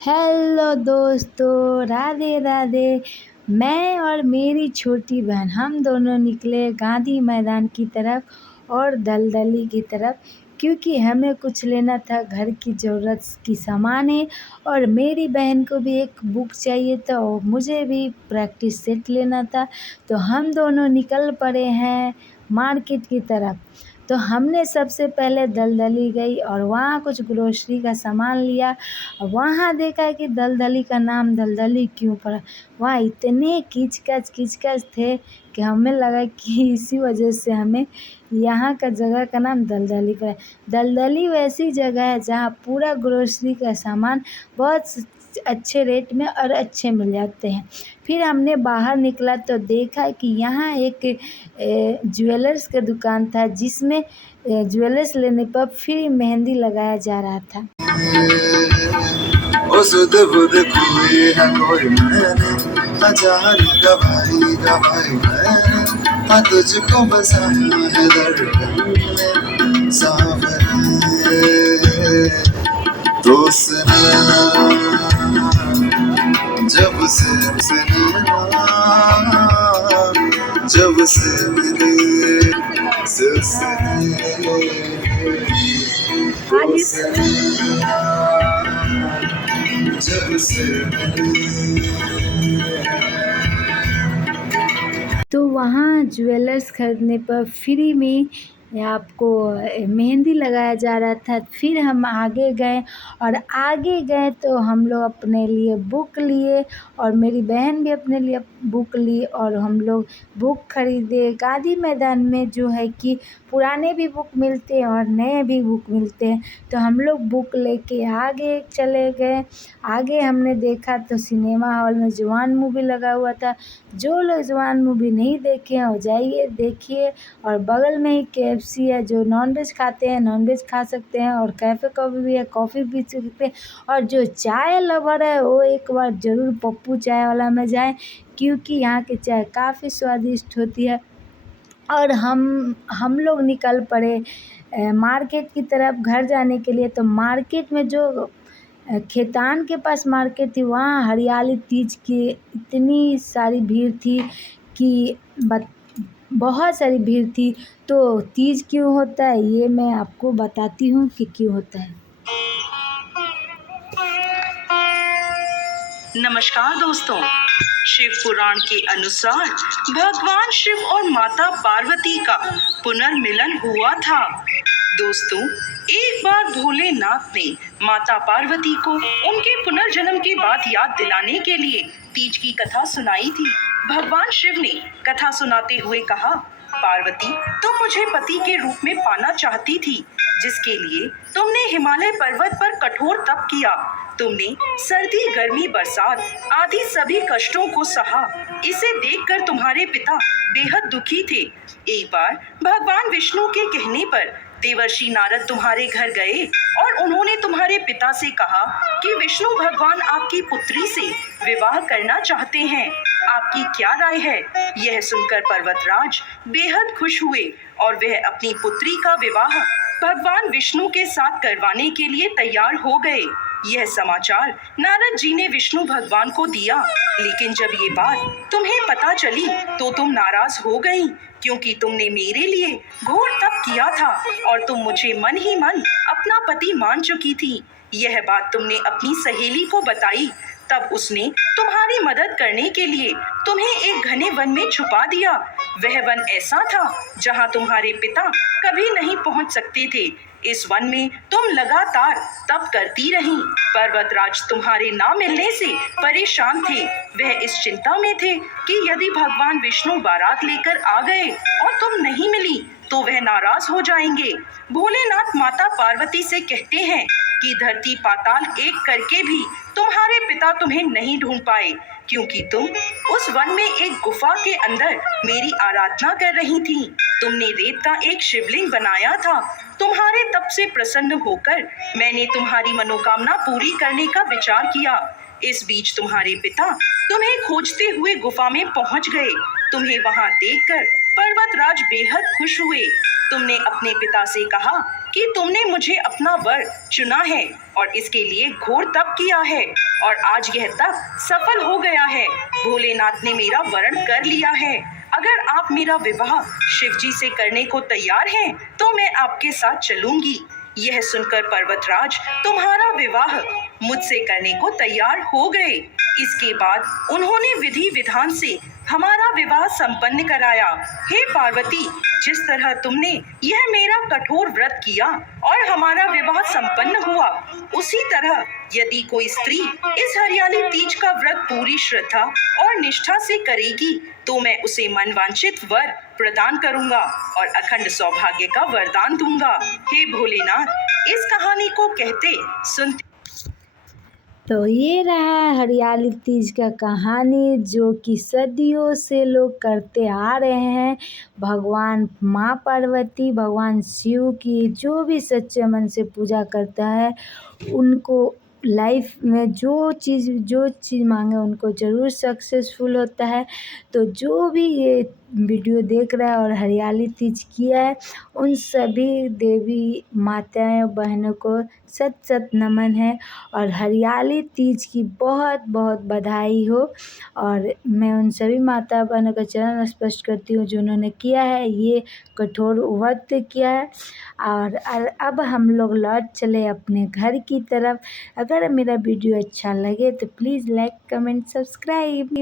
Hello दोस्तों, राधे राधे। मैं और मेरी छोटी बहन हम दोनों निकले गांधी मैदान की तरफ और दलदली की तरफ, क्योंकि हमें कुछ लेना था, घर की ज़रूरत की सामान है। और मेरी बहन को भी एक बुक चाहिए था और मुझे भी प्रैक्टिस सेट लेना था। तो हम दोनों निकल पड़े हैं मार्केट की तरफ। तो हमने सबसे पहले दलदली गई और वहाँ कुछ ग्रोसरी का सामान लिया। वहाँ देखा कि दलदली का नाम दलदली क्यों पड़ा। वहाँ इतने कीचकच थे कि हमें लगा कि इसी वजह से हमें यहाँ का जगह का नाम दलदली पड़ा। दलदली वैसी जगह है जहाँ पूरा ग्रोसरी का सामान बहुत अच्छे रेट में और अच्छे मिल जाते हैं। फिर हमने बाहर निकला तो देखा कि यहाँ एक ज्वेलर्स का दुकान था, जिसमें ज्वेलर्स लेने पर फ्री मेहंदी लगाया जा रहा था। सुध बुध कोई है कोई मैंने गवाई मैंने तुझको बसाया है धड़कन में सावरे तो सुनना जब से मिले तो सुनना जब से तो वहाँ ज्वेलर्स ख़रीदने पर फ्री में आपको मेहंदी लगाया जा रहा था। फिर हम आगे गए तो हम लोग अपने लिए बुक लिए और मेरी बहन भी अपने लिए बुक ली और हम लोग बुक ख़रीदे। गांधी मैदान में जो है कि पुराने भी बुक मिलते हैं और नए भी बुक मिलते हैं। तो हम लोग बुक लेके आगे चले गए। आगे हमने देखा तो सिनेमा हॉल में जवान मूवी लगा हुआ था। जो लोग जवान मूवी नहीं देखे हैं वो जाइए देखिए। और बगल में ही KFC है, जो नॉनवेज खाते हैं नॉनवेज खा सकते हैं, और कैफ़े कॉफ़ी भी है, कॉफ़ी पी सकते हैं। और जो चाय लवर है वो एक बार ज़रूर पप्पू चाय वाला में जाए, क्योंकि यहाँ की चाय काफ़ी स्वादिष्ट होती है। और हम लोग निकल पड़े मार्केट की तरफ घर जाने के लिए। तो मार्केट में जो खेतान के पास मार्केट थी, वहाँ हरियाली तीज की इतनी सारी भीड़ थी कि बहुत सारी भीड़ थी। तो तीज क्यों होता है ये मैं आपको बताती हूँ कि क्यों होता है। नमस्कार दोस्तों, शिव पुराण के अनुसार भगवान शिव और माता पार्वती का पुनर्मिलन हुआ था। दोस्तों, एक बार भोलेनाथ ने माता पार्वती को उनके पुनर्जन्म की बात याद दिलाने के लिए तीज की कथा सुनाई थी। भगवान शिव ने कथा सुनाते हुए कहा, पार्वती, तुम मुझे पति के रूप में पाना चाहती थी, जिसके लिए तुमने हिमालय पर्वत पर कठोर तप किया। तुमने सर्दी, गर्मी, बरसात आदि सभी कष्टों को सहा। इसे देखकर तुम्हारे पिता बेहद दुखी थे। एक बार भगवान विष्णु के कहने पर देवर्षि नारद तुम्हारे घर गए और उन्होंने तुम्हारे पिता से कहा कि विष्णु भगवान आपकी पुत्री से विवाह करना चाहते हैं। आपकी क्या राय है? यह सुनकर पर्वतराज बेहद खुश हुए और वह अपनी पुत्री का विवाह भगवान विष्णु के साथ करवाने के लिए तैयार हो गए। यह समाचार नारद जी ने विष्णु भगवान को दिया, लेकिन जब ये बात तुम्हें पता चली तो तुम नाराज हो गई, क्योंकि तुमने मेरे लिए घोर तप किया था और तुम मुझे मन ही मन अपना पति मान चुकी थी। यह बात तुमने अपनी सहेली को बताई, तब उसने तुम्हारी मदद करने के लिए तुम्हें एक घने वन में छुपा दिया। वह वन ऐसा था जहां तुम्हारे पिता कभी नहीं पहुंच सकते थे। इस वन में तुम लगातार तप करती रहीं। पर्वतराज तुम्हारे ना मिलने से परेशान थे। वह इस चिंता में थे कि यदि भगवान विष्णु बारात लेकर आ गए और तुम नहीं मिली तो वह नाराज हो जाएंगे। भोलेनाथ माता पार्वती से कहते हैं कि धरती पाताल एक करके भी तुम्हारे पिता तुम्हें नहीं ढूंढ पाए, क्योंकि तुम उस वन में एक गुफा के अंदर मेरी आराधना कर रही थी। तुमने रेत का एक शिवलिंग बनाया था। तुम्हारे तप से प्रसन्न होकर मैंने तुम्हारी मनोकामना पूरी करने का विचार किया। इस बीच तुम्हारे पिता तुम्हें खोजते हुए गुफा में पहुंच गए। तुम्हें वहां देखकर पर्वतराज बेहद खुश हुए। तुमने अपने पिता से कहा कि तुमने मुझे अपना वर चुना है और इसके लिए घोर तप किया है और आज यह तप सफल हो गया है। भोलेनाथ ने मेरा वरण कर लिया है। अगर आप मेरा विवाह शिव जी से करने को तैयार हैं, तो मैं आपके साथ चलूंगी। यह सुनकर पर्वतराज तुम्हारा विवाह मुझसे करने को तैयार हो गए। इसके बाद उन्होंने विधि विधान से हमारा विवाह संपन्न कराया। हे पार्वती, जिस तरह तुमने यह मेरा कठोर व्रत किया और हमारा विवाह संपन्न हुआ, उसी तरह यदि कोई स्त्री इस हरियाली तीज का व्रत पूरी श्रद्धा और निष्ठा से करेगी, तो मैं उसे मनवांछित वर प्रदान करूंगा और अखंड सौभाग्य का वरदान दूंगा। हे भोलेनाथ, इस कहानी को कहते सुनते। तो ये रहा हरियाली तीज का कहानी, जो कि सदियों से लोग करते आ रहे हैं। भगवान माँ पार्वती, भगवान शिव की जो भी सच्चे मन से पूजा करता है, उनको लाइफ में जो चीज़ मांगे उनको ज़रूर सक्सेसफुल होता है। तो जो भी ये वीडियो देख रहा है और हरियाली तीज किया है, उन सभी देवी माताएं बहनों को सत सत नमन है और हरियाली तीज की बहुत बहुत बधाई हो। और मैं उन सभी माता बहनों का चरण स्पर्श करती हूँ जिन्होंने किया है, ये कठोर व्रत किया है। और अब हम लोग लौट चले अपने घर की तरफ। अगर मेरा वीडियो अच्छा लगे तो प्लीज़ लाइक, कमेंट, सब्सक्राइब।